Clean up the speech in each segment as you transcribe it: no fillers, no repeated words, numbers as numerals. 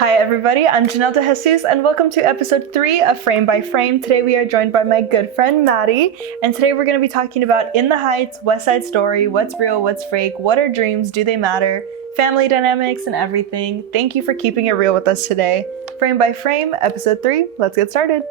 Hi everybody, I'm Janelle De Jesus and welcome to episode 3 of Frame by Frame. Today we are joined by my good friend Maddie, and today we're going to be talking about In the Heights, West Side Story, what's real, what's fake, what are dreams, do they matter, family dynamics, and everything. Thank you for keeping it real with us today. Frame by Frame, episode 3, let's get started.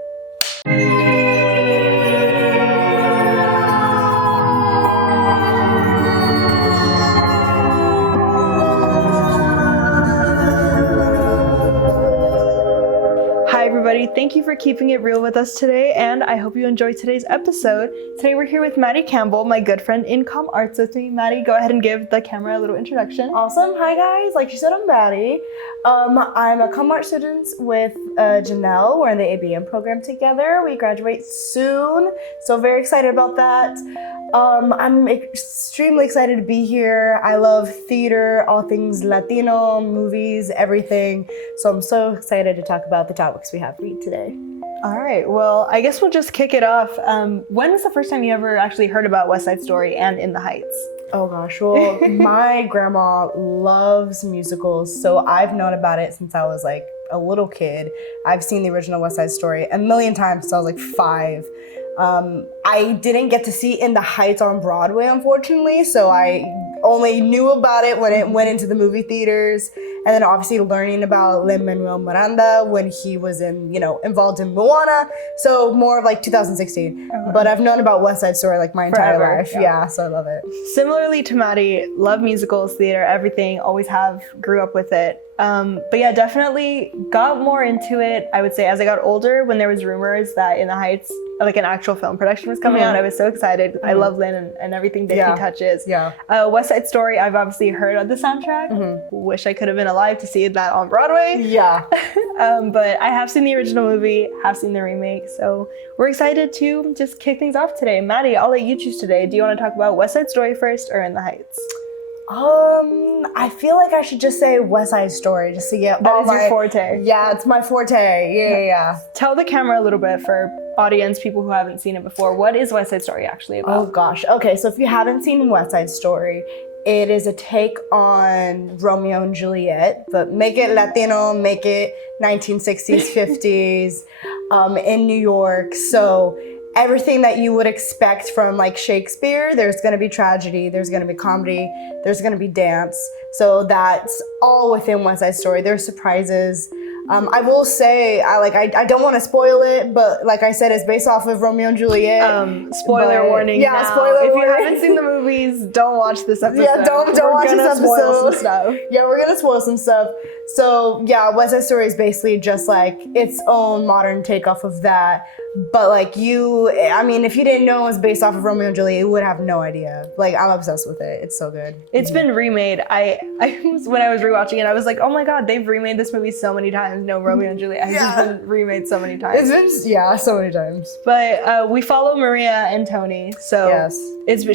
Everybody, thank you for keeping it real with us today, and I hope you enjoyed today's episode. Today we're here with Maddie Campbell, my good friend in comm arts with me. Maddie, go ahead and give the camera a little introduction. Awesome. Hi guys, like you said, I'm Maddie. I'm a comm art student with Janelle. We're in the ABM program together. We graduate soon, so very excited about that. I'm extremely excited to be here. I love theater, all things Latino, movies, everything. So I'm so excited to talk about the topics we have for you today. All right, well, I guess we'll just kick it off. When was the first time you ever actually heard about West Side Story and In the Heights? Oh gosh, well, my grandma loves musicals, so I've known about it since I was like a little kid. I've seen the original West Side Story a million times since I was like 5. I didn't get to see In the Heights on Broadway, unfortunately, so I only knew about it when it went into the movie theaters, and then obviously learning about Lin-Manuel Miranda when he was involved in Moana, so more of like 2016. But I've known about West Side Story like my entire life. Yeah, so I love it. Similarly to Maddie, love musicals, theater, everything, always have, grew up with it. But yeah, definitely got more into it, I would say, as I got older, when there was rumors that In the Heights, like an actual film production was coming out. I was so excited. I love Lin and everything that he touches. West Side Story, I've obviously heard of the soundtrack. Wish I could have been alive to see that on Broadway. Yeah. But I have seen the original movie, have seen the remake, so we're excited to just kick things off today. Maddie, I'll let you choose today. Do you want to talk about West Side Story first or In the Heights? I feel like I should just say West Side Story just to get that is your forte. Yeah, it's my forte. Yeah. Tell the camera a little bit for audience, people who haven't seen it before. What is West Side Story actually about? Oh gosh. Okay, so if you haven't seen West Side Story, it is a take on Romeo and Juliet, but make it Latino, make it 1960s, 50s, in New York. So everything that you would expect from like Shakespeare, there's going to be tragedy, there's going to be comedy, there's going to be dance. So that's all within West Side Story. There's surprises. I will say, I don't want to spoil it, but like I said, it's based off of Romeo and Juliet. Spoiler warning. Yeah, now. Spoiler if warning. you haven't seen the movies, don't watch this episode. Yeah, don't watch this episode. Spoil some stuff. Yeah, we're gonna spoil some stuff. So yeah, West Side Story is basically just like its own modern takeoff of that. But like if you didn't know it was based off of Romeo and Juliet, you would have no idea. Like, I'm obsessed with it. It's so good. It's been remade. When I was rewatching it, I was like, oh my god, they've remade this movie so many times. No, Romeo and Juliet has just been remade so many times. It's been, so many times. But we follow Maria and Tony. So yes.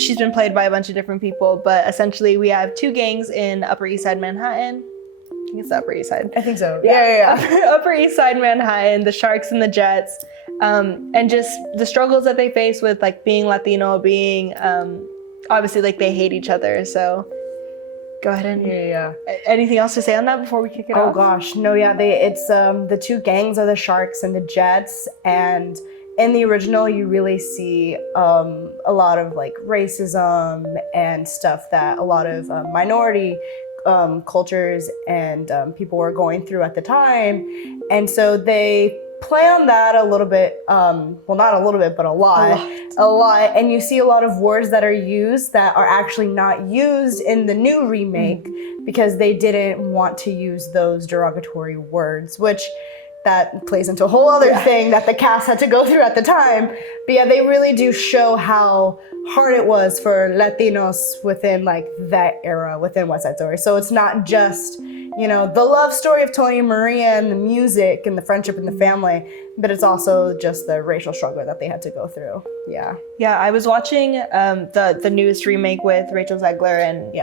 She's been played by a bunch of different people, but essentially we have 2 gangs in Upper East Side Manhattan. I think it's the Upper East Side. I think so. Yeah. Upper East Side Manhattan, the Sharks and the Jets, and just the struggles that they face with like being Latino, being obviously like they hate each other. So go ahead and anything else to say on that before we kick it off? Oh gosh, no, yeah. It's the 2 gangs are the Sharks and the Jets, and in the original you really see a lot of like racism and stuff that a lot of minority cultures and people were going through at the time, and so they play on that a little bit, well, not a little bit, but a lot, and you see a lot of words that are used that are actually not used in the new remake because they didn't want to use those derogatory words, which that plays into a whole other thing that the cast had to go through at the time. But yeah, they really do show how hard it was for Latinos within like that era, within West Side Story. So it's not just, the love story of Tony and Maria and the music and the friendship and the family, but it's also just the racial struggle that they had to go through. Yeah. Yeah, I was watching the newest remake with Rachel Zegler and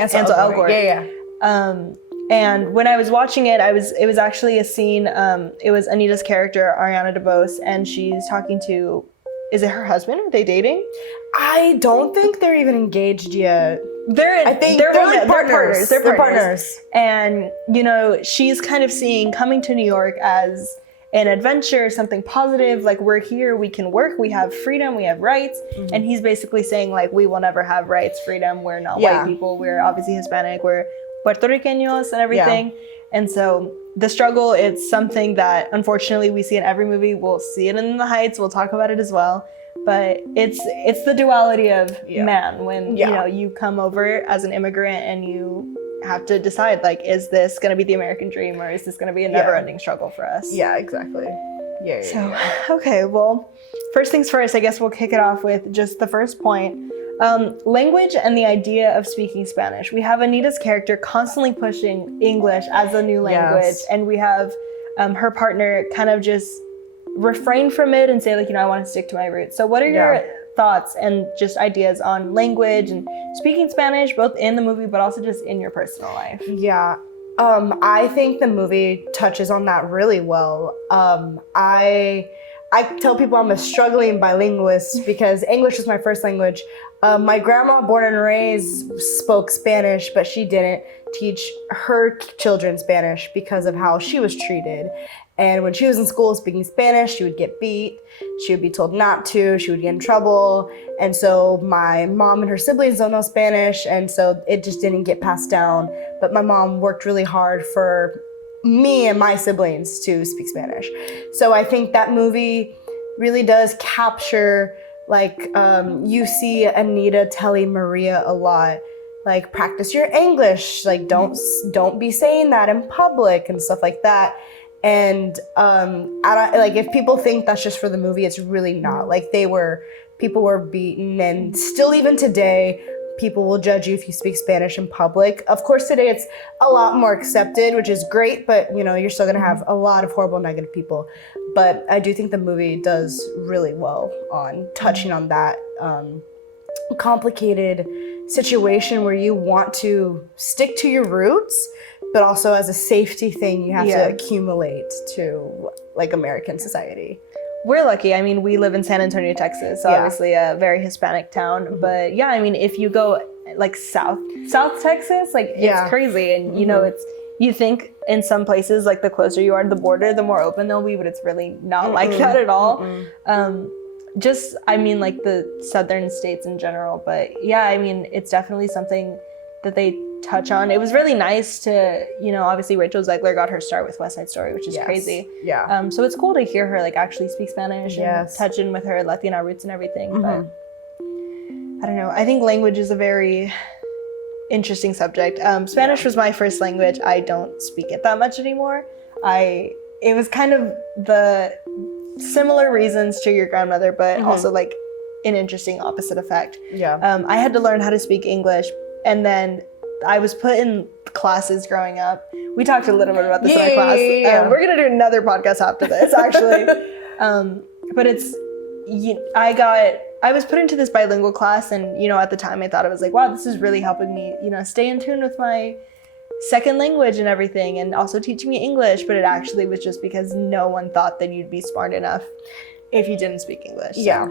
Ansel Elgort. And when I was watching it, it was actually a scene, it was Anita's character, Ariana DeBose, and she's talking to, is it her husband? Are they dating? I don't think they're even engaged yet. I think they're like partners. They're partners. And, you know, she's kind of seeing coming to New York as an adventure, something positive. Like, we're here, we can work, we have freedom, we have rights. Mm-hmm. And he's basically saying, like, we will never have rights, freedom. We're not white people. We're obviously Hispanic. We're Puerto Ricanos and everything. Yeah. And so the struggle, it's something that unfortunately we see in every movie. We'll see it in The Heights. We'll talk about it as well. But it's the duality of man when, you know, you come over as an immigrant and you have to decide, like, is this going to be the American dream or is this going to be a never-ending struggle for us? Yeah, exactly. Okay, well, first things first, I guess we'll kick it off with just the first point. Language and the idea of speaking Spanish. We have Anita's character constantly pushing English as a new language, and we have her partner kind of just refrain from it and say, like, you know, I want to stick to my roots. So what are your thoughts and just ideas on language and speaking Spanish, both in the movie but also just in your personal life? Yeah. I think the movie touches on that really well. I tell people I'm a struggling bilingualist because English was my first language. My grandma, born and raised, spoke Spanish, but she didn't teach her children Spanish because of how she was treated. And when she was in school speaking Spanish, she would get beat. She would be told not to. She would get in trouble. And so my mom and her siblings don't know Spanish, and so it just didn't get passed down. But my mom worked really hard for me and my siblings to speak Spanish. So I think that movie really does capture, like, you see Anita telling Maria a lot, like, practice your English, like, don't be saying that in public and stuff like that. And I don't, like, if people think that's just for the movie, it's really not. Like, people were beaten, and still even today, people will judge you if you speak Spanish in public. Of course, today it's a lot more accepted, which is great, but, you know, you're still gonna have a lot of horrible, negative people. But I do think the movie does really well on touching on that complicated situation where you want to stick to your roots, but also as a safety thing, you have to accumulate to, like, American society. We're lucky. I mean, we live in San Antonio, Texas, so obviously a very Hispanic town. Mm-hmm. But yeah, I mean, if you go like South Texas, like, it's crazy. And you know, you think in some places, like, the closer you are to the border, the more open they'll be, but it's really not like that at all. Just, I mean, like, the southern states in general. But yeah, I mean, it's definitely something that they touch on. It was really nice to, you know, obviously Rachel Zegler got her start with West Side Story, which is crazy. Yeah. So it's cool to hear her, like, actually speak Spanish and touch in with her Latina roots and everything. But I don't know. I think language is a very interesting subject. Spanish was my first language. I don't speak it that much anymore. It was kind of the similar reasons to your grandmother, but also, like, an interesting opposite effect. Yeah. I had to learn how to speak English, and then I was put in classes growing up. We talked a little bit about this in our class. We're going to do another podcast after this, actually. But it's, I was put into this bilingual class, and, you know, at the time I thought, I was like, wow, this is really helping me, you know, stay in tune with my second language and everything, and also teaching me English. But it actually was just because no one thought that you'd be smart enough if you didn't speak English. Yeah.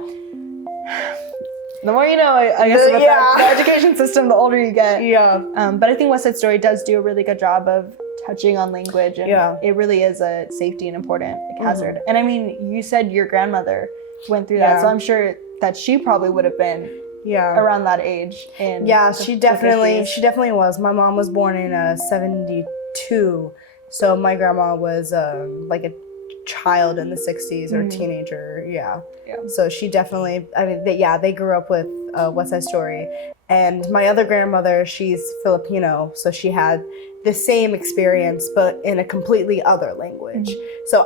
The more you know, I guess, about the education system, the older you get. Yeah. But I think West Side Story does do a really good job of touching on language, and it really is a safety and important, like, hazard. And I mean, you said your grandmother went through that, so I'm sure that she probably would have been around that age. And she definitely was. My mom was born in 72, so my grandma was like a child in the 60s or a teenager. So she definitely, I mean, they grew up with West Side Story. And my other grandmother, she's Filipino, so she had the same experience but in a completely other language. So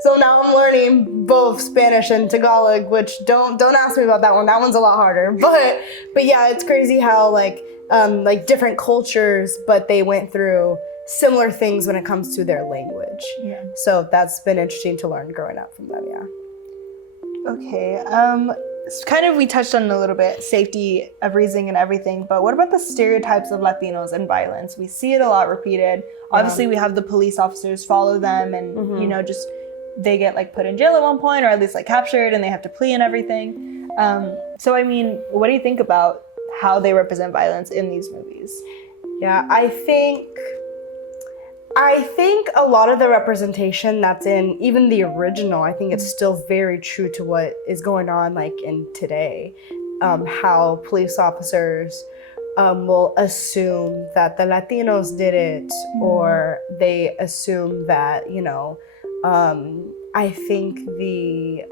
so now I'm learning both Spanish and Tagalog, which don't ask me about that one. That one's a lot harder. But yeah, it's crazy how, like different cultures, but they went through similar things when it comes to their language. Yeah. So that's been interesting to learn growing up from them. Okay. Kind of, we touched on it a little bit, safety of raising and everything, but what about the stereotypes of Latinos and violence? We see it a lot repeated. Obviously, we have the police officers follow them, and, you know, just they get, like, put in jail at one point, or at least, like, captured, and they have to plea and everything. So, I mean, what do you think about how they represent violence in these movies. Yeah, I think a lot of the representation that's in even the original, I think it's still very true to what is going on like in today. How police officers will assume that the Latinos did it, or they assume that, you know, I think the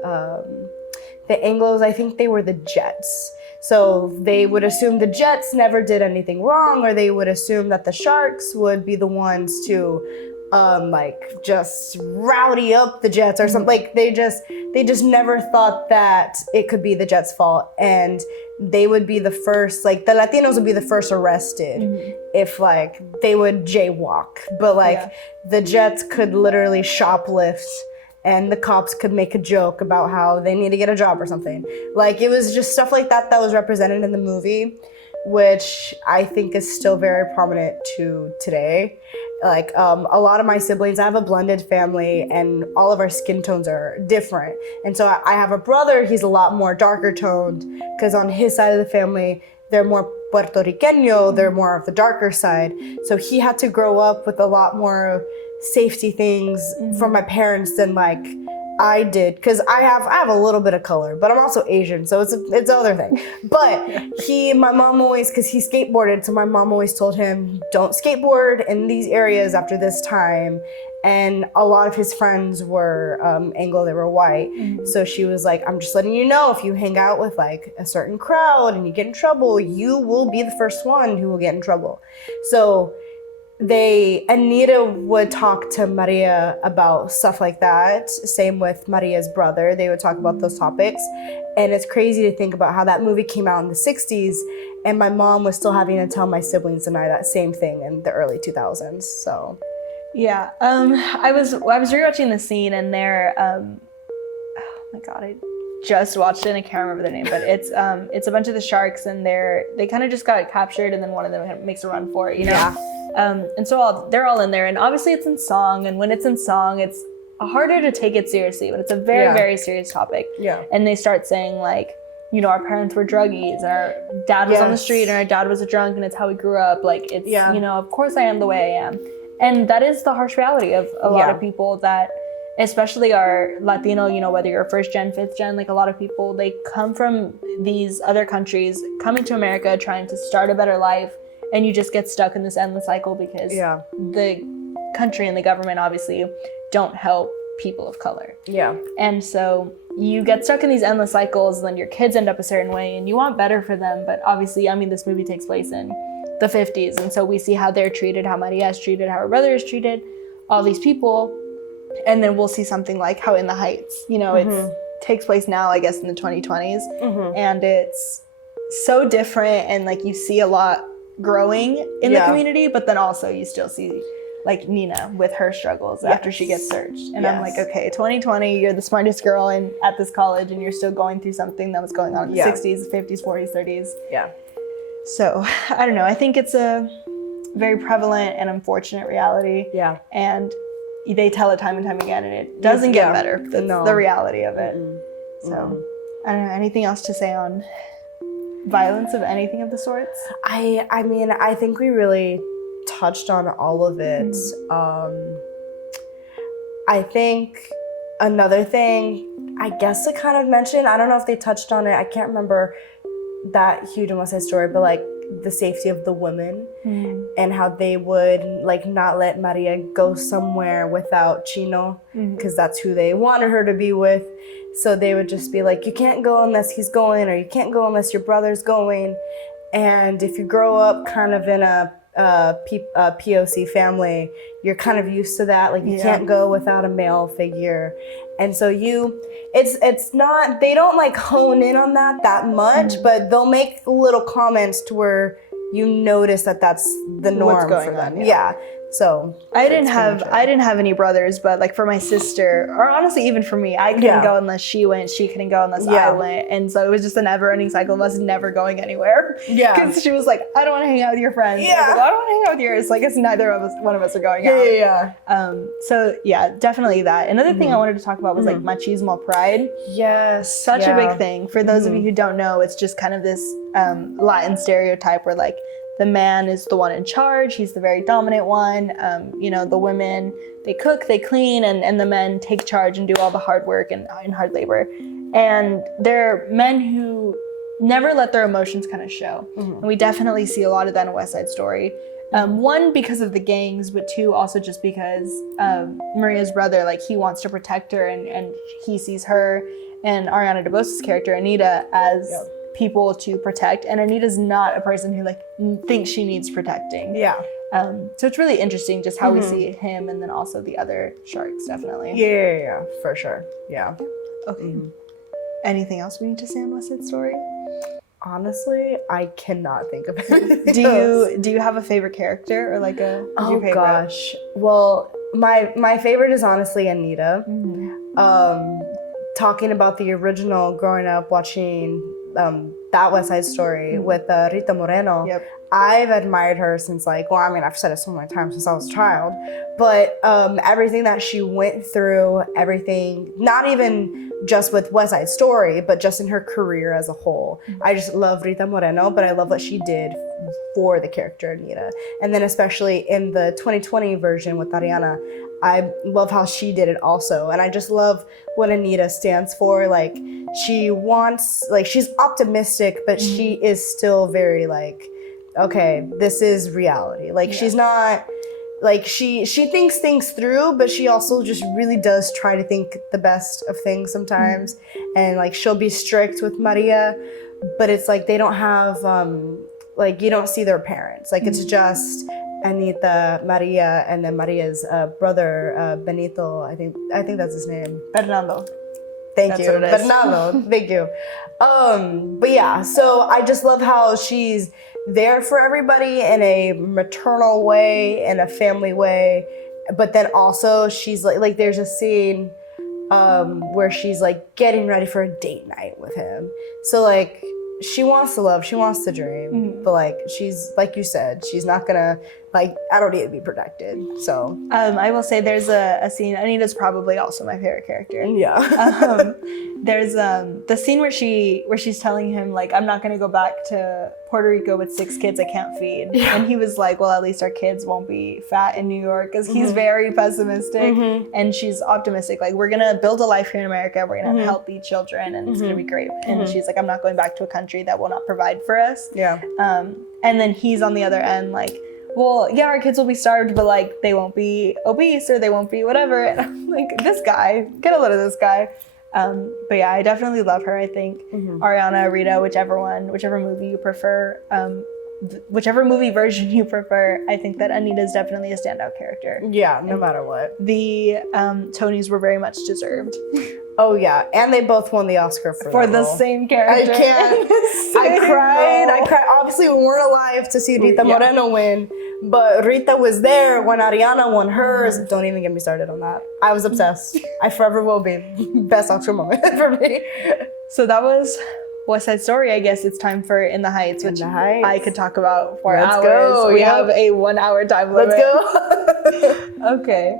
Anglos, I think they were the Jets. So they would assume the Jets never did anything wrong, or they would assume that the Sharks would be the ones to like just rowdy up the Jets or something. Like they just never thought that it could be the Jets' fault, and they would be the first, like the Latinos would be the first arrested if like they would jaywalk. But like the Jets could literally shoplift, and the cops could make a joke about how they need to get a job or something. Like it was just stuff like that that was represented in the movie, which I think is still very prominent to today. Like a lot of my siblings, I have a blended family, and all of our skin tones are different. And so I have a brother, he's a lot more darker toned, because on his side of the family, they're more Puerto Riqueño, they're more of the darker side. So he had to grow up with a lot more safety things from my parents than like I did, because I have a little bit of color, but I'm also Asian, so it's the other thing. But my mom always, because he skateboarded, so my mom always told him, don't skateboard in these areas after this time. And a lot of his friends were Anglo, they were white. So she was like, I'm just letting you know, if you hang out with like a certain crowd and you get in trouble, you will be the first one who will get in trouble. So Anita would talk to Maria about stuff like that. Same with Maria's brother. They would talk about those topics. And it's crazy to think about how that movie came out in the 60s, and my mom was still having to tell my siblings and I that same thing in the early 2000s. So yeah, I was rewatching the scene, and there oh my god, I just watched it and I can't remember their name, but it's a bunch of the Sharks, and they kind of just got captured, and then one of them makes a run for it, you know. Yeah. And so they're all in there, and obviously it's in song, and when it's in song, it's harder to take it seriously, but it's a very, very serious topic. Yeah. And they start saying like, you know, our parents were druggies, and our dad was on the street, and our dad was a drunk, and it's how we grew up. Like, it's, you know, of course I am the way I am. And that is the harsh reality of a lot of people that, especially our Latino, you know, whether you're first gen, fifth gen, like a lot of people, they come from these other countries, coming to America, trying to start a better life, and you just get stuck in this endless cycle because the country and the government obviously don't help people of color. Yeah. And so you get stuck in these endless cycles, and then your kids end up a certain way, and you want better for them. But obviously, I mean, this movie takes place in the 50s, and so we see how they're treated, how Maria is treated, how her brother is treated, all these people. And then we'll see something like how In the Heights, you know, it takes place now, I guess, in the 2020s. And it's so different, and like you see a lot growing in the community, but then also you still see like Nina with her struggles after she gets searched. And I'm like, okay, 2020, you're the smartest girl at this college, and you're still going through something that was going on in the 60s, 50s, 40s, 30s. Yeah. So I don't know. I think it's a very prevalent and unfortunate reality. Yeah. And they tell it time and time again, and it doesn't get better. That's the reality of it. So I don't know. Anything else to say on violence of anything of the sorts? I mean, I think we really touched on all of it. I think another thing, I guess to kind of mention, I don't know if they touched on it, I can't remember that huge in West Side Story, but like the safety of the women and how they would like not let Maria go somewhere without Chino, because that's who they wanted her to be with. So they would just be like, you can't go unless he's going, or you can't go unless your brother's going. And if you grow up kind of in a POC family, you're kind of used to that. Like you can't go without a male figure. And so it's not, they don't like hone in on that much, but they'll make little comments to where you notice that that's the norm for them. Yeah. So I didn't have any brothers, but like for my sister, or honestly even for me, I couldn't go unless she went. She couldn't go unless I went, and so it was just a never-ending cycle of us never going anywhere. Yeah, because she was like, "I don't want to hang out with your friends." Yeah, I was like, "I don't want to hang out with yours." Like, it's neither of us, one of us are going out. Yeah. So yeah, definitely that. Another thing I wanted to talk about was like machismo pride. Yes, such a big thing. For those of you who don't know, it's just kind of this Latin stereotype where like the man is the one in charge. He's the very dominant one. You know, the women, they cook, they clean, and the men take charge and do all the hard work and hard labor. And they're men who never let their emotions kind of show. And we definitely see a lot of that in West Side Story. One, because of the gangs, but two, also just because Maria's brother, like, he wants to protect her, and he sees her and Ariana DeBose's character, Anita, as people to protect, and Anita's not a person who like thinks she needs protecting. So it's really interesting just how we see him, and then also the other sharks, definitely. Yeah, for sure. Yeah. Okay. Anything else we need to say on West Side Story? Honestly, I cannot think of it. Do you have a favorite character, or like a your favorite? Gosh. Well, my favorite is honestly Anita. Talking about the original, growing up watching that West Side Story with Rita Moreno. I've admired her since like, well, I mean, I've said it so many times since I was a child, but everything that she went through, everything, not even just with West Side Story, but just in her career as a whole. I just love Rita Moreno, but I love what she did for the character Anita. And then especially in the 2020 version with Ariana, I love how she did it also. And I just love what Anita stands for. Like, she wants, like, she's optimistic, but she is still very like, okay, this is reality. Like, she's not, like, she thinks things through, but she also just really does try to think the best of things sometimes. And like, she'll be strict with Maria, but it's like they don't have, like, you don't see their parents. Like, it's just Anita, Maria, and then Maria's brother, Benito, I think that's his name. Fernando. Thank you. Fernando, thank you. But yeah, so I just love how she's there for everybody in a maternal way, in a family way, but then also she's like there's a scene where she's like getting ready for a date night with him. So like, she wants to love, she wants to dream, but like, she's, like you said, she's not gonna, like, I don't need to be protected. So I will say there's a scene, Anita's probably also my favorite character. There's the scene where she's telling him like, I'm not gonna go back to Puerto Rico with 6 kids I can't feed. And he was like, well, at least our kids won't be fat in New York, because he's very pessimistic. And she's optimistic, like, we're gonna build a life here in America, we're gonna have healthy children, and it's gonna be great. And she's like, I'm not going back to a country that will not provide for us. And then he's on the other end like, well, yeah, our kids will be starved, but like, they won't be obese, or they won't be whatever. And I'm like, this guy, get a load of this guy. But yeah, I definitely love her. I think Ariana, Rita, whichever movie you prefer, whichever movie version you prefer, I think that Anita is definitely a standout character. Yeah, no matter what. The Tonys were very much deserved. Oh yeah, and they both won the Oscar for the role. Same character. I can't. I cried. Obviously, we weren't alive to see Rita Moreno win, but Rita was there when Ariana won hers. Don't even get me started on that. I was obsessed. I forever will be. Best Oscar moment for me. So that was West Side Story. I guess it's time for In the Heights, which I could talk about for hours. Go. We have a 1 hour time limit. Let's go. Okay.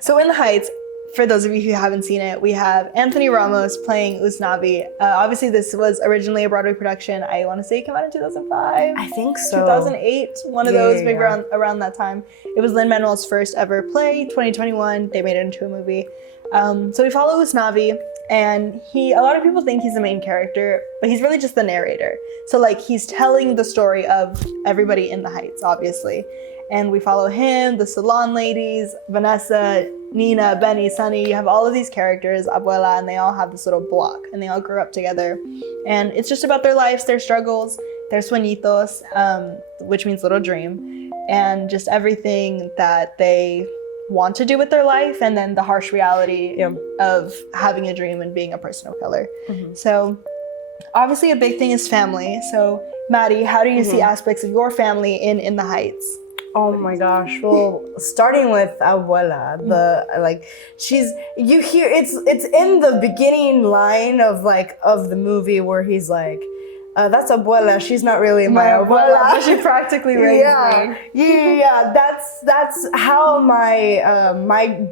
So In the Heights, for those of you who haven't seen it, we have Anthony Ramos playing Usnavi. Obviously, this was originally a Broadway production. I want to say it came out in 2005. I think so. 2008, one of those, maybe around that time. It was Lin-Manuel's first ever play. 2021, they made it into a movie. So we follow Usnavi, and a lot of people think he's the main character, but he's really just the narrator. So like, he's telling the story of everybody in the Heights, obviously. And we follow him, the salon ladies, Vanessa, Nina, Benny, Sunny. You have all of these characters, Abuela, and they all have this little block, and they all grew up together. And it's just about their lives, their struggles, their sueñitos, which means little dream, and just everything that they want to do with their life, and then the harsh reality of having a dream and being a person of color. So obviously a big thing is family. So Maddie, how do you see aspects of your family in the Heights? Oh my gosh. Well, starting with abuela, you hear it's in the beginning line of the movie where he's like, that's abuela. She's not really my abuela. But she practically raised me. Yeah. That's how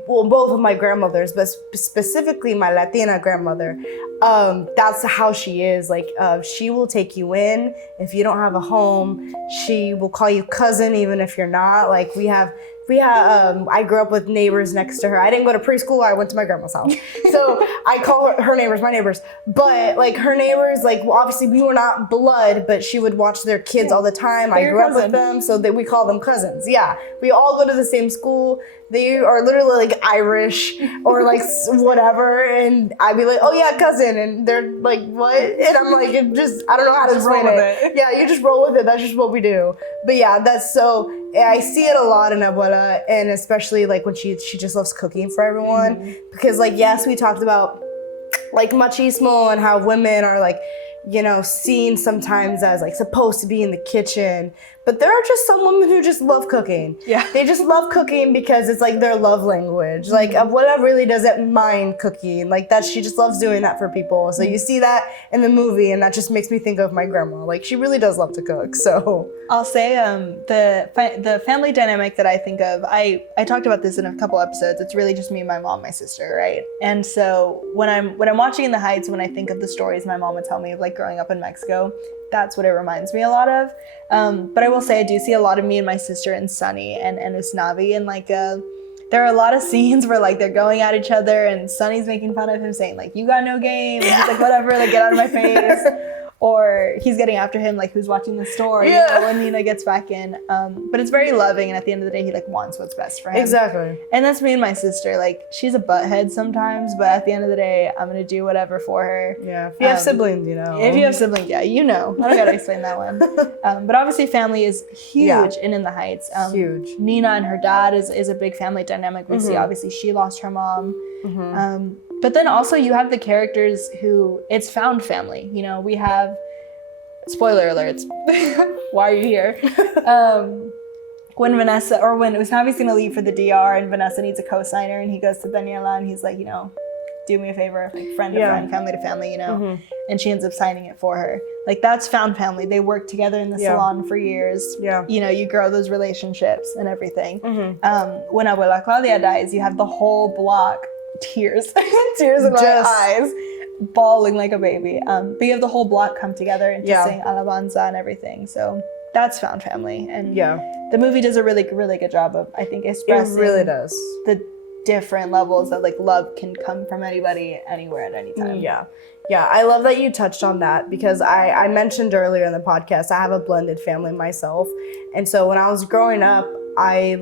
both of my grandmothers, but specifically my Latina grandmother, that's how she is. Like, she will take you in if you don't have a home. She will call you cousin even if you're not. Like, I grew up with neighbors next to her. I didn't go to preschool. I went to my grandma's house. So I call her neighbors my neighbors. But like her neighbors, obviously we were not blood, but she would watch their kids all the time. I grew up with them, so that we call them cousins. Yeah, we all go to the same school. They are literally like Irish or like whatever, and I'd be like, oh yeah, cousin, and they're like, what? And I'm like, I don't know how to explain it. Yeah, you just roll with it. That's just what we do. But yeah, I see it a lot in abuela, and especially like when she just loves cooking for everyone, because like, yes, we talked about like machismo and how women are like, seen sometimes as like supposed to be in the kitchen, but there are just some women who just love cooking. Yeah, they just love cooking because it's like their love language. Like abuela really doesn't mind cooking, like that. She just loves doing that for people. So you see that in the movie, and that just makes me think of my grandma. Like, she really does love to cook. So I'll say the family dynamic that I think of, I talked about this in a couple episodes. It's really just me, my mom, my sister, right? And so when I'm watching In the Heights, when I think of the stories my mom would tell me of like growing up in Mexico, that's what it reminds me a lot of. But I will say I do see a lot of me and my sister and Sunny and Usnavi, and like there are a lot of scenes where like they're going at each other and Sunny's making fun of him, saying like, you got no game, and he's like, whatever, like, get out of my face. Or he's getting after him, like, who's watching the store, when Nina gets back in. But it's very loving, and at the end of the day, he like wants what's best for him. Exactly. And that's me and my sister. Like, she's a butthead sometimes, but at the end of the day, I'm gonna do whatever for her. Yeah. If you have siblings, If you have siblings, yeah, I don't gotta explain that one. But obviously, family is huge in The Heights. Huge. Nina and her dad is a big family dynamic. We see, obviously, she lost her mom. But then also you have the characters who, it's found family. We have, spoiler alerts, why are you here? When Usnavi's gonna leave for the DR and Vanessa needs a co-signer, and he goes to Daniela and he's like, do me a favor, like friend to friend, family to family, and she ends up signing it for her. Like, that's found family. They work together in the salon for years. Yeah. You grow those relationships and everything. When Abuela Claudia dies, you have the whole block, tears in my eyes, bawling like a baby. But you have the whole block come together and just sing alabanza and everything. So that's found family. And the movie does a really, really good job of, I think, expressing the different levels that like love can come from anybody, anywhere, at any time. Yeah, I love that you touched on that, because I mentioned earlier in the podcast, I have a blended family myself. And so when I was growing up, I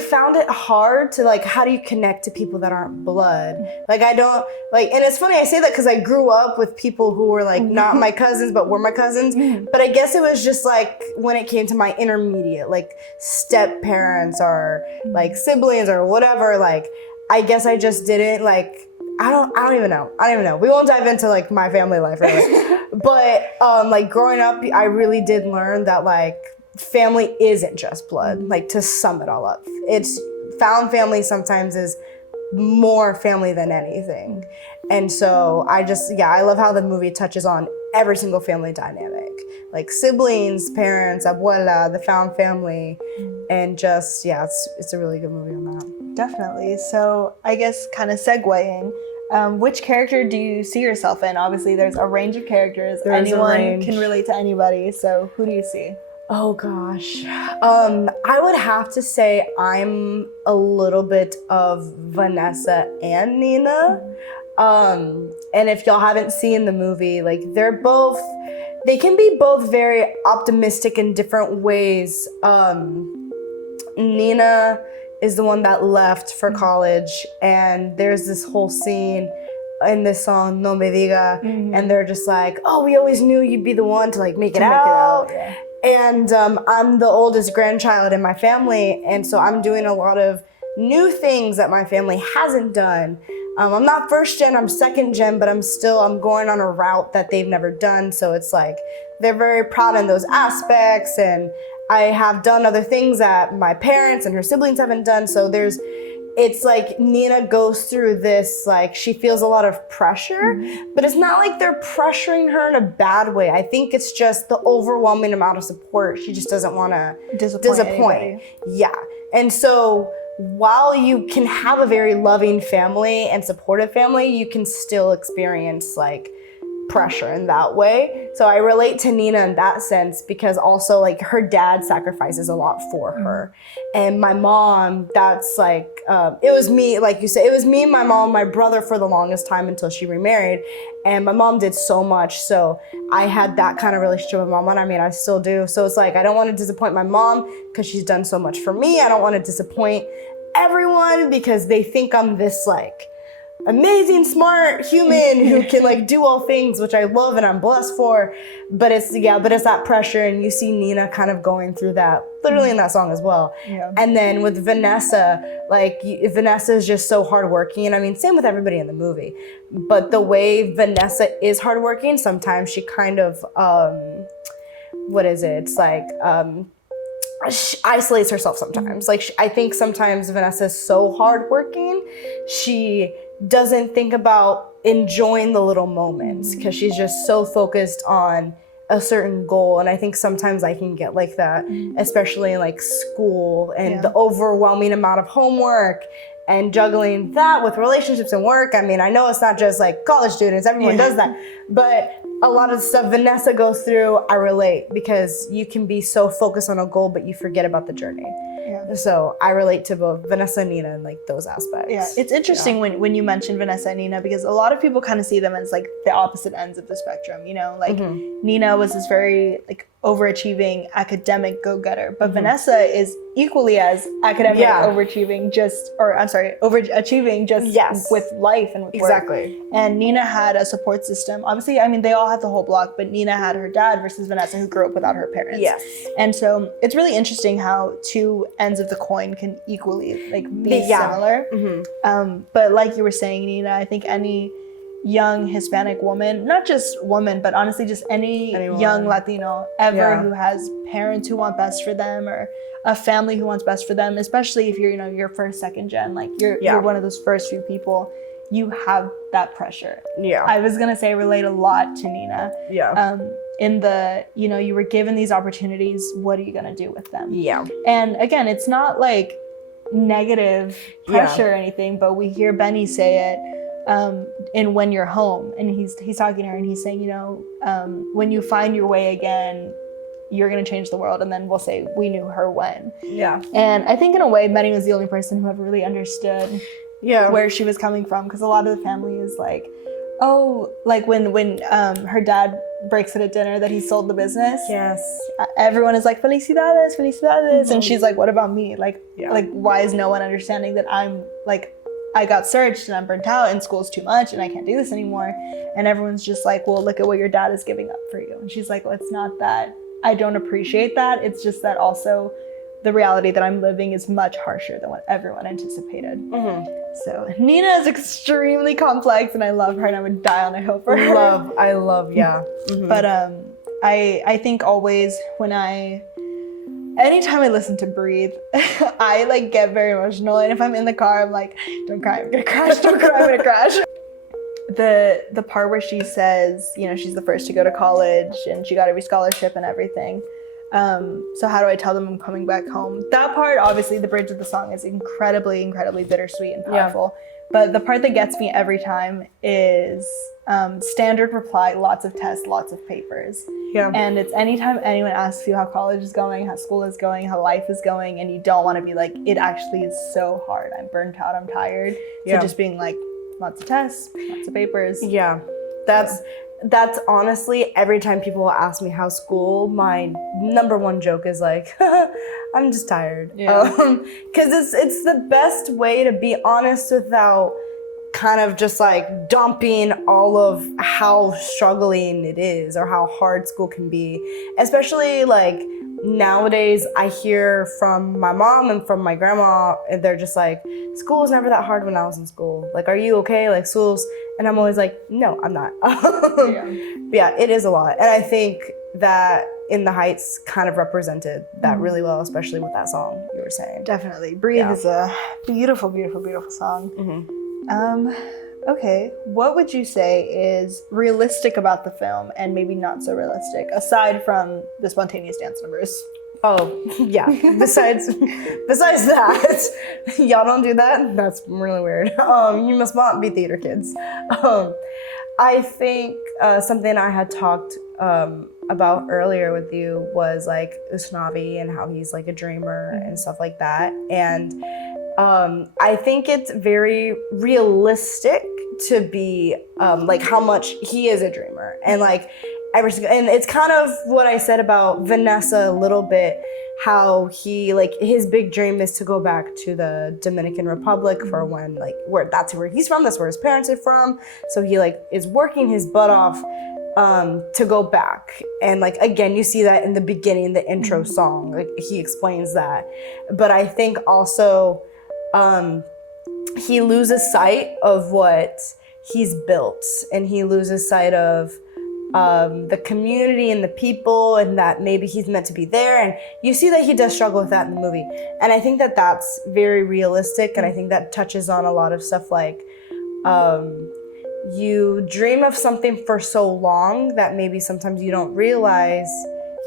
found it hard to like, how do you connect to people that aren't blood? Like, I don't like, and it's funny I say that because I grew up with people who were like not my cousins, but were my cousins. But I guess it was just like when it came to my intermediate, like step parents or like siblings or whatever, like, I guess I just didn't like, I don't even know. We won't dive into like my family life, really. But like growing up, I really did learn that like, family isn't just blood. Like, to sum it all up, it's found family sometimes is more family than anything. And so I love how the movie touches on every single family dynamic, like siblings, parents, abuela, the found family, and just it's a really good movie on that. Definitely. So I guess kind of segueing, which character do you see yourself in? Obviously there's a range of characters. Anyone can relate to anybody, so who do you see? Oh gosh. I would have to say I'm a little bit of Vanessa and Nina. And if y'all haven't seen the movie, like they can be both very optimistic in different ways. Nina is the one that left for college, and there's this whole scene in this song, No Me Diga, and they're just like, oh, we always knew you'd be the one to like make it out. Yeah. And I'm the oldest grandchild in my family, and so I'm doing a lot of new things that my family hasn't done. I'm not first gen, I'm second gen, but I'm going on a route that they've never done. So it's like, they're very proud in those aspects, and I have done other things that my parents and her siblings haven't done. So it's like Nina goes through this, like she feels a lot of pressure, but it's not like they're pressuring her in a bad way. I think it's just the overwhelming amount of support. She just doesn't want to disappoint. Yeah. And so while you can have a very loving family and supportive family, you can still experience like pressure in that way. So I relate to Nina in that sense, because also like her dad sacrifices a lot for her. And my mom, that's like, it was me, like you said, it was me, my mom, my brother for the longest time until she remarried. And my mom did so much. So I had that kind of relationship with my mom. And I mean, I still do. So it's like, I don't want to disappoint my mom because she's done so much for me. I don't want to disappoint everyone because they think I'm this like amazing, smart human who can like do all things, which I love and I'm blessed for. But it's that pressure, and you see Nina kind of going through that literally in that song as well. Yeah. And then with Vanessa, like Vanessa is just so hardworking. And I mean, same with everybody in the movie. But the way Vanessa is hardworking, sometimes she kind of, it's like, she isolates herself sometimes. Like I think sometimes Vanessa is so hardworking, she doesn't think about enjoying the little moments because she's just so focused on a certain goal. And I think sometimes I can get like that, especially in like school and the overwhelming amount of homework and juggling that with relationships and work. I mean, I know it's not just like college students, everyone does that, but a lot of the stuff Vanessa goes through, I relate, because you can be so focused on a goal, but you forget about the journey. Yeah. So I relate to both Vanessa and Nina in like those aspects. Yeah, it's interesting when you mention Vanessa and Nina, because a lot of people kind of see them as like the opposite ends of the spectrum, you know, like Nina was this very like overachieving academic go-getter, but Vanessa is equally as academic overachieving, overachieving just with life and with work. And Nina had a support system. Obviously, I mean, they all had the whole block, but Nina had her dad versus Vanessa, who grew up without her parents. Yes. And so it's really interesting how two ends of the coin can equally like be similar. But like you were saying, Nina, I think any young Hispanic woman, not just woman, but honestly just anyone. Young Latino ever who has parents who want best for them, or a family who wants best for them, especially if you're, you know, you're first, second gen, like you're one of those first few people, you have that pressure. Yeah. I was gonna say relate a lot to Nina. Yeah. In the, you know, you were given these opportunities, what are you gonna do with them? Yeah. And again, it's not like negative pressure or anything, but we hear Benny say it in When You're Home, and he's talking to her and he's saying, you know, when you find your way again, you're going to change the world. And then we'll say, we knew her when. Yeah. And I think in a way, Benny was the only person who ever really understood where she was coming from, because a lot of the family is like, oh, like when her dad breaks it at dinner that he sold the business. Yes. Everyone is like, felicidades, felicidades. And she's like, what about me? Like, why is no one understanding that I'm like, I got searched and I'm burnt out and school's too much and I can't do this anymore. And everyone's just like, well, look at what your dad is giving up for you. And she's like, well, it's not that I don't appreciate that. It's just that also the reality that I'm living is much harsher than what everyone anticipated. So Nina is extremely complex and I love her and I would die on a hill for her. I love, yeah. But I think always anytime I listen to Breathe, I like get very emotional. And if I'm in the car, I'm like, don't cry, I'm gonna crash, don't cry, I'm gonna crash. The part where she says, you know, she's the first to go to college and she got every scholarship and everything. So how do I tell them I'm coming back home? That part, obviously the bridge of the song is incredibly, incredibly bittersweet and powerful. Yeah. But the part that gets me every time is standard reply, lots of tests, lots of papers. Yeah. And it's anytime anyone asks you how college is going, how school is going, how life is going, and you don't want to be like, it actually is so hard. I'm burnt out, I'm tired. So just being like, lots of tests, lots of papers. Yeah. That's honestly, every time people ask me how's school, my number one joke is like, I'm just tired. Yeah. 'Cause it's the best way to be honest without kind of just like dumping all of how struggling it is or how hard school can be. Especially like nowadays, I hear from my mom and from my grandma, and they're just like, school was never that hard when I was in school. Like, are you okay? Like, school's, and I'm always like, no, I'm not. Yeah, it is a lot. And I think that In the Heights kind of represented that really well, especially with that song you were saying. Definitely. Breathe is a beautiful, beautiful, beautiful song. Okay, what would you say is realistic about the film and maybe not so realistic, aside from the spontaneous dance numbers? Oh, yeah. Besides that, y'all don't do that? That's really weird. You must not be theater kids. I think something I had talked about earlier with you was like Usnavi and how he's like a dreamer and stuff like that. And I think it's very realistic to be like how much he is a dreamer and like and it's kind of what I said about Vanessa a little bit, how he like his big dream is to go back to the Dominican Republic for when like that's where he's from, that's where his parents are from, so he like is working his butt off to go back. And like again, you see that in the beginning, the intro song, like he explains that. But I think also he loses sight of what he's built, and he loses sight of the community and the people, and that maybe he's meant to be there. And you see that he does struggle with that in the movie. And I think that that's very realistic, and I think that touches on a lot of stuff like you dream of something for so long that maybe sometimes you don't realize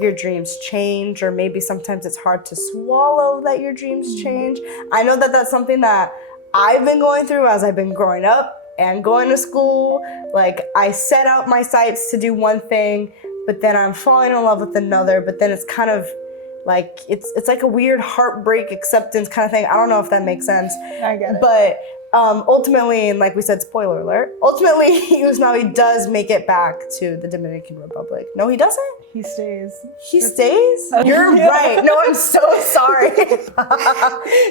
your dreams change, or maybe sometimes it's hard to swallow that your dreams change. I know that that's something that I've been going through as I've been growing up and going to school. Like I set out my sights to do one thing, but then I'm falling in love with another, but then it's kind of like, it's like a weird heartbreak acceptance kind of thing. I don't know if that makes sense. I get it. But ultimately, and like we said, spoiler alert, ultimately Usnavi does make it back to the Dominican Republic. No, he doesn't? He stays. He stays? You're right. No, I'm so sorry.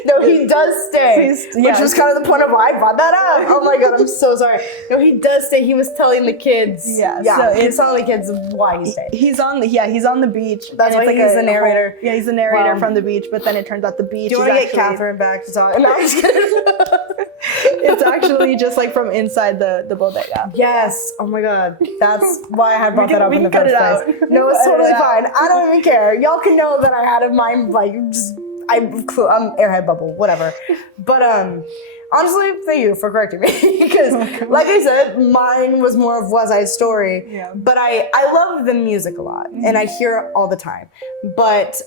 No, he does stay. Which was kind of the point of why I brought that up. Oh my God, I'm so sorry. No, he does stay. He was telling the kids. Yeah, so he's telling the kids why he stayed. He's on the beach. That's why he's the narrator. He's the narrator from the beach, but then it turns out the beach. Do you want to get Catherine back to talk? No, I'm just kidding. It's actually just like from inside the bodega. Yes. Oh my God. That's why I had brought that up in the first place. Out. No, it's totally fine. I don't even care. Y'all can know that I had a mind like I'm airhead bubble, whatever. But honestly, thank you for correcting me, because like I said, mine was more of Wazai's story. Yeah. But I love the music a lot, and I hear it all the time. But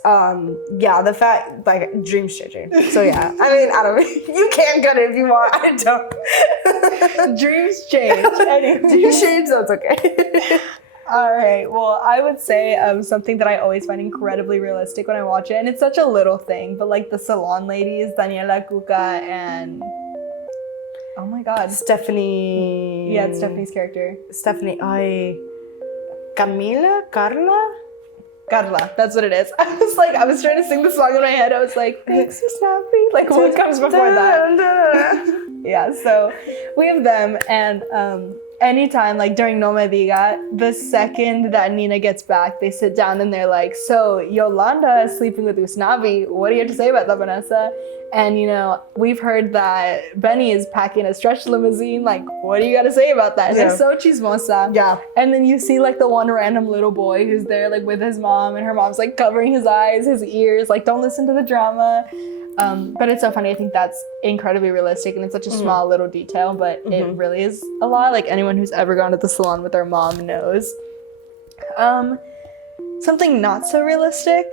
yeah, the fact like dreams changing. So yeah, I mean, I don't. You can cut it if you want. I don't. Dreams change. Anyway. Dreams change. That's okay. All right. Well, I would say something that I always find incredibly realistic when I watch it, and it's such a little thing, but like the salon ladies, Daniela, Cuca, and oh my God, Stephanie. Yeah, it's Stephanie's character. Stephanie. Carla. That's what it is. I was trying to sing the song in my head. I was like, thanks for snapping. Like, what comes before that? Yeah. So we have them, and anytime, like during No Me Diga, the second that Nina gets back, they sit down and they're like, so Yolanda is sleeping with Usnavi. What do you have to say about that, Vanessa? And, you know, we've heard that Benny is packing a stretch limousine. Like, what do you got to say about that? Yeah. They're so chismosa. Yeah. And then you see, like, the one random little boy who's there, like, with his mom, and her mom's, like, covering his eyes, his ears. Like, don't listen to the drama. But it's so funny. I think that's incredibly realistic, and it's such a small little detail, but it really is a lot. Like, anyone who's ever gone to the salon with their mom knows. Something not so realistic.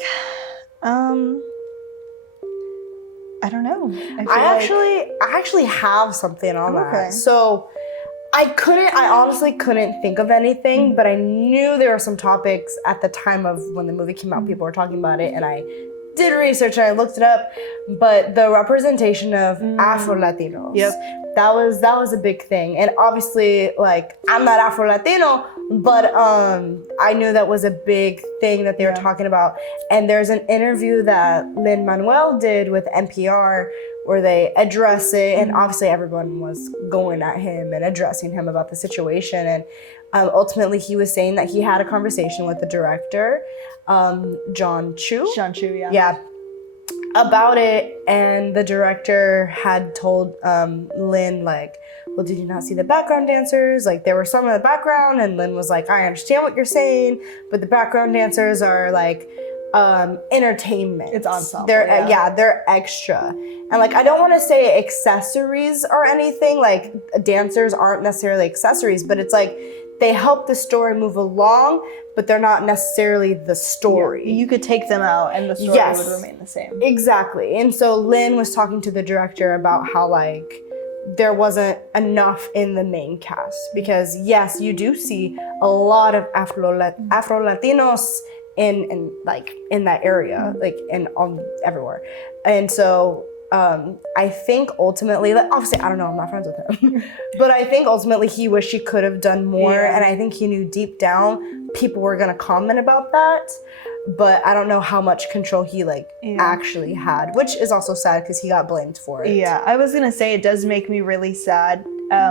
I don't know. I actually have something on that. So I honestly couldn't think of anything, but I knew there were some topics at the time of when the movie came out, people were talking about it, and I did research and I looked it up. But the representation of Afro-Latinos, that was a big thing. And obviously, like, I'm not Afro-Latino, but I knew that was a big thing that they were talking about. And there's an interview that Lin-Manuel did with NPR where they address it, and obviously everyone was going at him and addressing him about the situation. And ultimately he was saying that he had a conversation with the director, John Chu. John Chu, yeah. Yeah. about it, and the director had told Lin, like, well, did you not see the background dancers? Like, there were some in the background, and Lin was like, I understand what you're saying, but the background dancers are like entertainment. It's ensemble. They're extra. And like, I don't want to say accessories or anything, like dancers aren't necessarily accessories, but it's like they help the story move along, but they're not necessarily the story. Yeah, you could take them out and the story would remain the same. Exactly. And so Lin was talking to the director about how like there wasn't enough in the main cast, because yes, you do see a lot of Afro Latinos in that area, like in everywhere. And so I think ultimately, like, obviously, I don't know, I'm not friends with him, but I think ultimately he wished he could have done more. Yeah. And I think he knew deep down people were gonna comment about that, but I don't know how much control he actually had, which is also sad because he got blamed for it. Yeah, I was gonna say it does make me really sad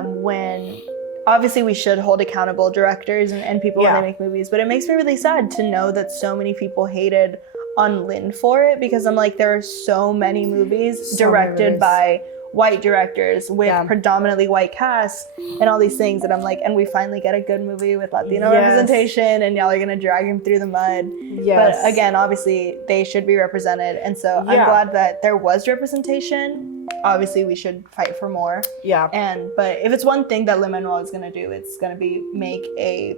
when obviously we should hold accountable directors and people when they make movies, but it makes me really sad to know that so many people hated on Lin for it, because I'm like, there are so many movies directed by white directors with predominantly white casts and all these things, and I'm like, and we finally get a good movie with Latino representation, and y'all are gonna drag him through the mud. But again, obviously they should be represented, and so I'm glad that there was representation. Obviously we should fight for more. But if it's one thing that Lin-Manuel is gonna do, it's gonna be make a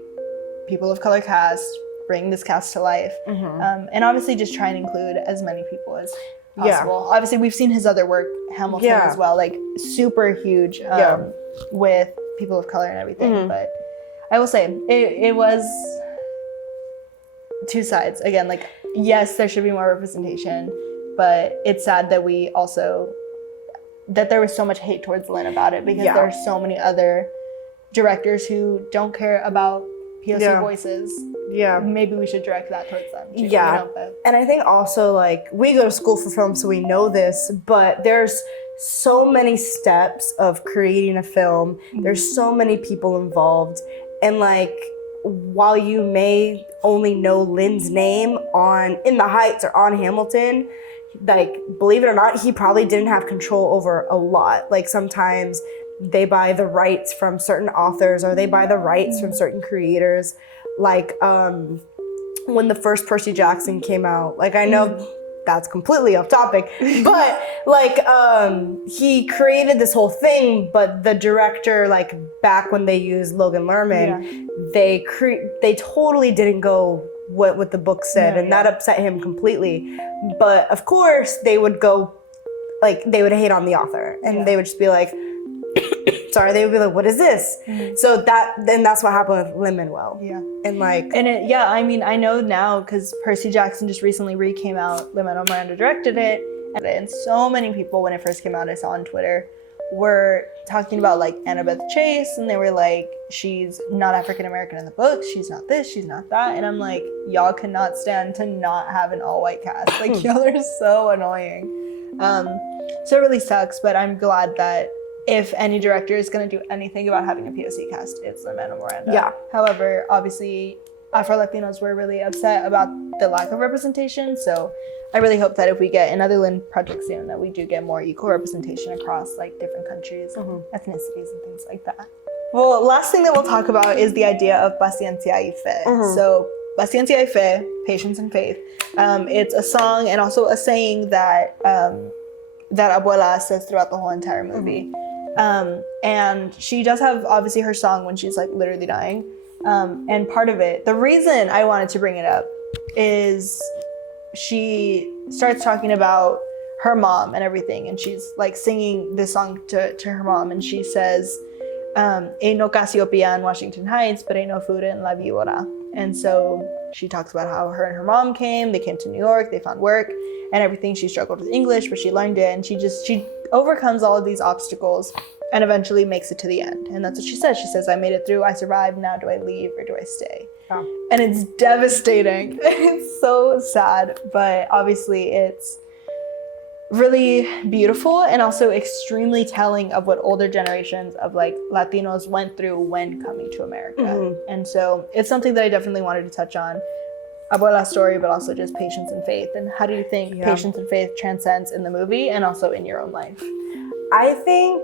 people of color cast, bring this cast to life, and obviously just try and include as many people as possible. Obviously we've seen his other work, Hamilton as well, like super huge with people of color and everything. But I will say it was two sides. Again, like, yes, there should be more representation, but it's sad that that there was so much hate towards Lin about it, because there are so many other directors who don't care about POC voices. Maybe we should direct that towards them too, and I think also, like, we go to school for film, so we know this, but there's so many steps of creating a film. There's so many people involved, and like, while you may only know Lin's name on In the Heights or on Hamilton, like, believe it or not, he probably didn't have control over a lot. Like, sometimes they buy the rights from certain authors, or they buy the rights from certain creators. Like, when the first Percy Jackson came out, like, I know that's completely off topic, but like, he created this whole thing, but the director, like, back when they used Logan Lerman, they totally didn't go what the book said, and that upset him completely. But of course they would go, like, they would hate on the author, and they would just be like, they would be like, what is this? So that's what happened with Lin-Manuel. I mean, I know now because Percy Jackson just recently came out, Lin-Manuel Miranda directed it, and so many people, when it first came out, I saw on Twitter, were talking about, like, Annabeth Chase, and they were like, she's not African American in the book, she's not this, she's not that, and I'm like, y'all cannot stand to not have an all-white cast. Like, y'all are so annoying. So it really sucks, but I'm glad that if any director is going to do anything about having a POC cast, it's Lin-Manuel Miranda. However, obviously, Afro-Latinos were really upset about the lack of representation, so I really hope that if we get another Lin project soon, that we do get more equal representation across, like, different countries, ethnicities, and things like that. Well, last thing that we'll talk about is the idea of paciencia y fe. So, paciencia y fe, patience and faith. It's a song and also a saying that Abuela says throughout the whole entire movie. And she does have, obviously, her song when she's, like, literally dying. And part of it, the reason I wanted to bring it up is she starts talking about her mom and everything, and she's, like, singing this song to her mom, and she says, "Ain't no Cassiopeia in Washington Heights, but ain't no food in La Víbora." And so she talks about how her and her mom they came to New York, they found work and everything. She struggled with English, but she learned it, and she overcomes all of these obstacles and eventually makes it to the end. And that's what she says. She says, "I made it through, I survived, now do I leave or do I stay?" And it's devastating. It's so sad, but obviously it's really beautiful and also extremely telling of what older generations of, like, Latinos went through when coming to America. And so it's something that I definitely wanted to touch on. Abuela's story, but also just patience and faith. And how do you think patience and faith transcends in the movie and also in your own life? I think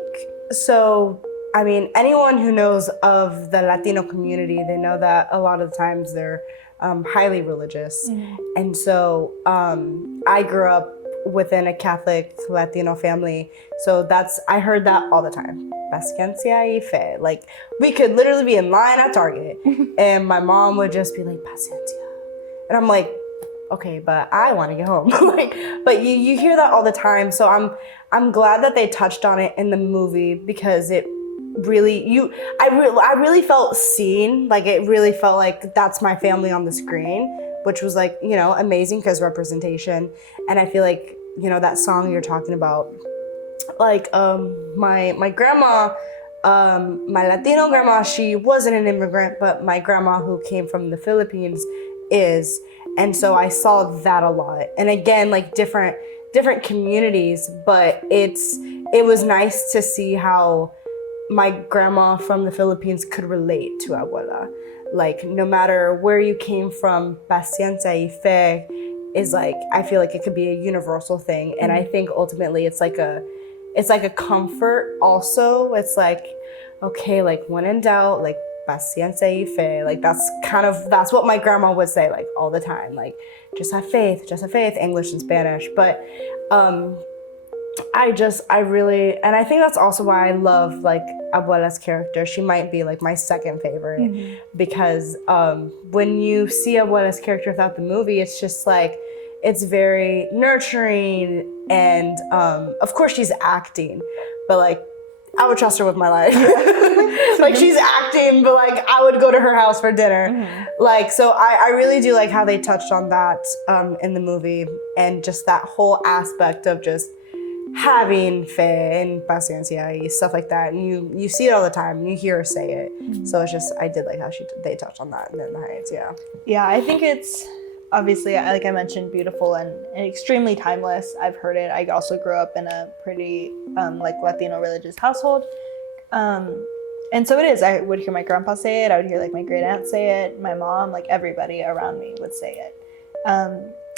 so. I mean, anyone who knows of the Latino community, they know that a lot of the times they're highly religious. And so I grew up within a Catholic Latino family. So I heard that all the time. Paciencia y fe. Like, we could literally be in line at Target and my mom would just be like, paciencia. And I'm like, okay, but I want to get home. But you hear that all the time. So I'm glad that they touched on it in the movie because it really, I really felt seen. Like, it really felt like that's my family on the screen, which was like, you know, amazing because representation. And I feel like, you know, that song you're talking about, like my grandma, my Latino grandma, she wasn't an immigrant, but my grandma who came from the Philippines is. And so I saw that a lot. And again, like different communities, but it was nice to see how my grandma from the Philippines could relate to Abuela. Like, no matter where you came from, paciencia y fe is like, I feel like it could be a universal thing. And I think ultimately it's like a comfort also. It's like, okay, like when in doubt, like paciencia y fe. Like that's what my grandma would say like all the time. Like, just have faith, English and Spanish. But I really, and I think that's also why I love like Abuela's character. She might be like my second favorite because when you see Abuela's character throughout the movie, it's just like, it's very nurturing and of course she's acting, but like I would trust her with my life. Like, she's acting, but like I would go to her house for dinner. Like, so I really do like how they touched on that in the movie and just that whole aspect of just having fe and paciencia and stuff like that. And you see it all the time and you hear her say it. So it's just, I did like how they touched on that in the Heights, Yeah, I think it's obviously, like I mentioned, beautiful and extremely timeless. I've heard it. I also grew up in a pretty like Latino religious household. And so it is. I would hear my grandpa say it. I would hear like my great aunt say it. My mom, like everybody around me would say it.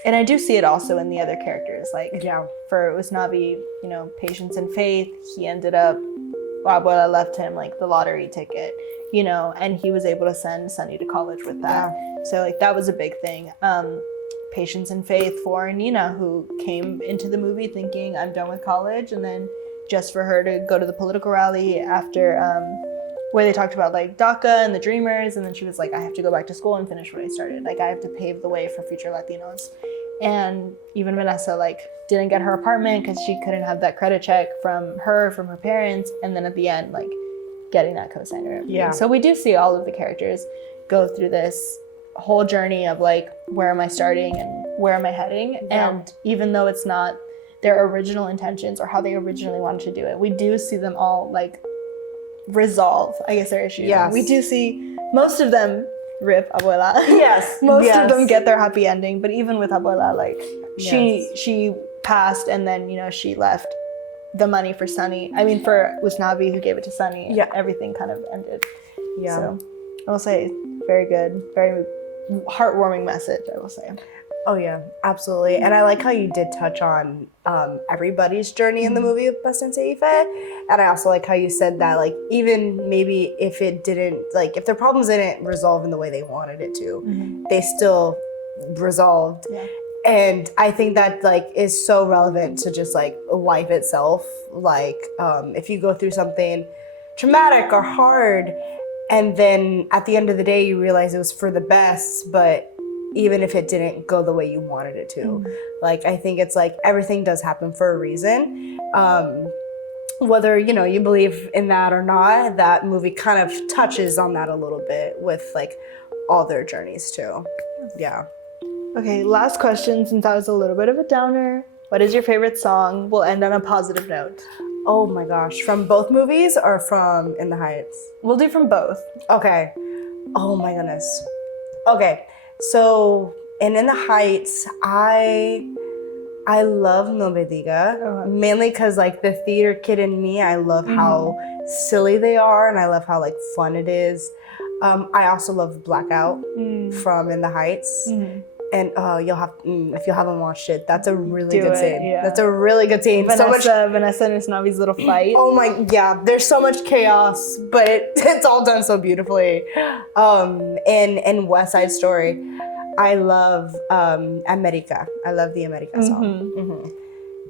And I do see it also in the other characters. Like for Usnavi, you know, patience and faith. He ended up, Abuela left him like the lottery ticket, you know, and he was able to send Sunny to college with that. So like that was a big thing. Patience and faith for Nina, who came into the movie thinking I'm done with college, and then just for her to go to the political rally after where they talked about like DACA and the Dreamers, and then she was like, I have to go back to school and finish what I started. Like, I have to pave the way for future Latinos. And even Vanessa like didn't get her apartment because she couldn't have that credit check from her parents, and then at the end like getting that cosigner. So we do see all of the characters go through this whole journey of like, where am I starting and where am I heading? And even though it's not their original intentions or how they originally wanted to do it, we do see them all like resolve, I guess, their issues. We do see most of them rip Abuela. Most of them get their happy ending, but even with Abuela, like she passed and then, you know, she left the money for Sunny. I mean, for Usnavi, who gave it to Sunny, everything kind of ended. So I will say, very good, very heartwarming message, I will say. Oh yeah, absolutely. And I like how you did touch on everybody's journey in the movie of Paciencia y Fe. And I also like how you said that, like, even maybe if it didn't, like, if their problems didn't resolve in the way they wanted it to, they still resolved. And I think that, like, is so relevant to just, like, life itself. Like, if you go through something traumatic or hard, and then at the end of the day, you realize it was for the best, but even if it didn't go the way you wanted it to. Like, I think it's like everything does happen for a reason. Whether, you know, you believe in that or not, that movie kind of touches on that a little bit with like all their journeys too. Okay, last question, since that was a little bit of a downer. What is your favorite song? We'll end on a positive note. Oh my gosh, from both movies or from In the Heights? We'll do from both. Okay. Oh my goodness. Okay. So in the Heights, I love No Me Diga, mainly because like the theater kid in me, I love how silly they are and I love how like fun it is. I also love Blackout from In the Heights. And if you haven't watched it, that's a really good scene. Yeah. That's a really good scene. Vanessa and Usnavi's little fight. Oh my, yeah. There's so much chaos, but it's all done so beautifully. In West Side Story, I love America. I love the America song. Mm-hmm.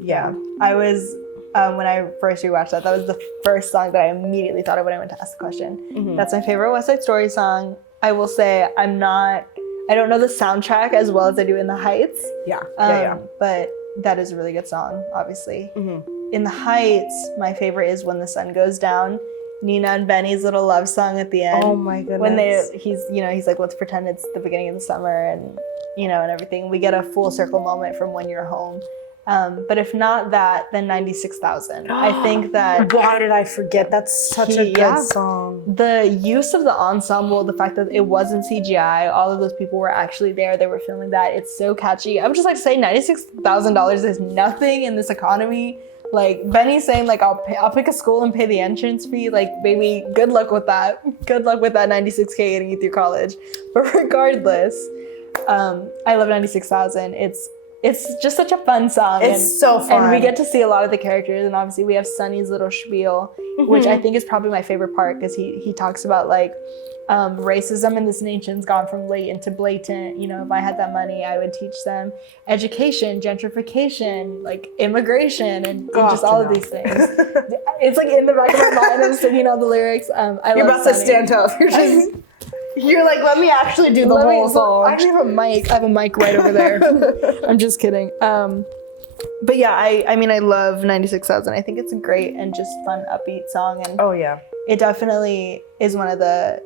Yeah. I was when I first rewatched that was the first song that I immediately thought of when I went to ask the question. Mm-hmm. That's my favorite West Side Story song. I will say I don't know the soundtrack as well as I do In the Heights. Yeah. But that is a really good song, obviously. Mm-hmm. In the Heights, my favorite is When the Sun Goes Down. Nina and Benny's little love song at the end. Oh my goodness. When he's like, let's pretend it's the beginning of the summer and and everything. We get a full circle moment from When You're Home. But if not that, then 96,000. I think that... Why did I forget? That's such a good song. The use of the ensemble, the fact that it wasn't CGI, all of those people were actually there. They were filming that. It's so catchy. I would just like to say $96,000 is nothing in this economy. Like, Benny's saying, like, I'll pick a school and pay the entrance fee. Like, baby, good luck with that. Good luck with that $96K getting you through college. But regardless, I love 96,000. It's just such a fun song. It's so fun. And we get to see a lot of the characters. And obviously we have Sonny's little spiel, which I think is probably my favorite part because he talks about like racism in this nation's gone from latent to blatant. If I had that money, I would teach them education, gentrification, like immigration, and just all of these things. It's like in the back of my mind, I'm singing all the lyrics. You're about to stand up. You're like, let me actually do the whole song. I have a mic. I have a mic right over there. I'm just kidding. But yeah, I mean, I love 96,000. I think it's a great and just fun, upbeat song. And it definitely is one of the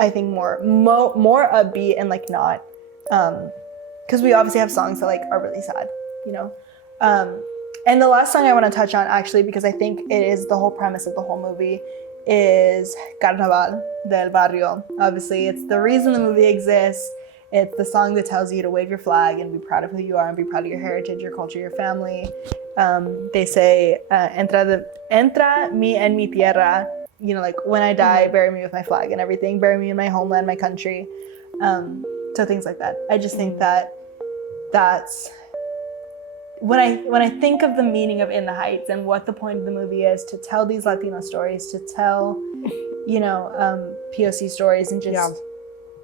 I think more upbeat and like not, because we obviously have songs that like are really sad, And the last song I want to touch on actually, because I think it is the whole premise of the whole movie, is Carnaval del Barrio. Obviously, it's the reason the movie exists. It's the song that tells you to wave your flag and be proud of who you are and be proud of your heritage, your culture, your family. They say, entra mi en mi tierra. Like when I die, bury me with my flag and everything. Bury me in my homeland, my country. So things like that. I just think that's when I think of the meaning of In the Heights and what the point of the movie is, to tell these Latino stories, to tell, POC stories and just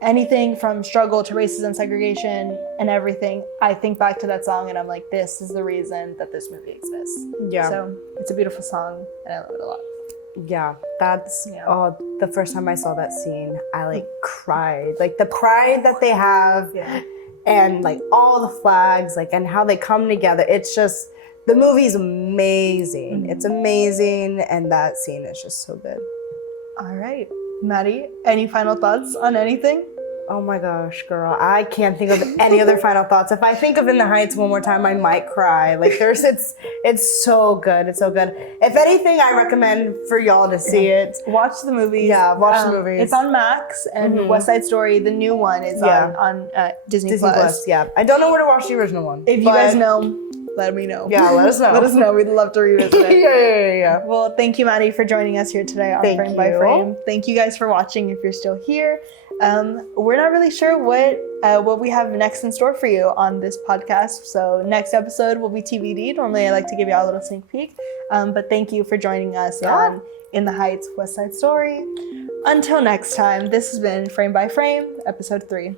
anything from struggle to racism, segregation, and everything. I think back to that song and I'm like, this is the reason that this movie exists. Yeah. So it's a beautiful song and I love it a lot. Yeah, that's the first time I saw that scene, I like cried. Like the pride that they have. Yeah. And like all the flags, like, and how they come together. It's just, the movie's amazing. Mm-hmm. It's amazing. And that scene is just so good. All right. Maddie, any final thoughts on anything? Oh my gosh, girl. I can't think of any other final thoughts. If I think of In the Heights one more time, I might cry. Like it's so good. It's so good. If anything, I recommend for y'all to see it. Watch the movies. Yeah, watch the movies. It's on Max, and West Side Story, the new one, is on Disney Plus. Yeah. I don't know where to watch the original one. If you guys know, let me know. Yeah, let us know. Let us know. We'd love to revisit it. Yeah. Well, thank you, Maddie, for joining us here today on Frame by Frame. Thank you guys for watching if you're still here. We're not really sure what we have next in store for you on this podcast. So next episode will be TBD. Normally I like to give y'all a little sneak peek. But thank you for joining us on In the Heights, West Side Story. Until next time, this has been Frame by Frame, episode 3.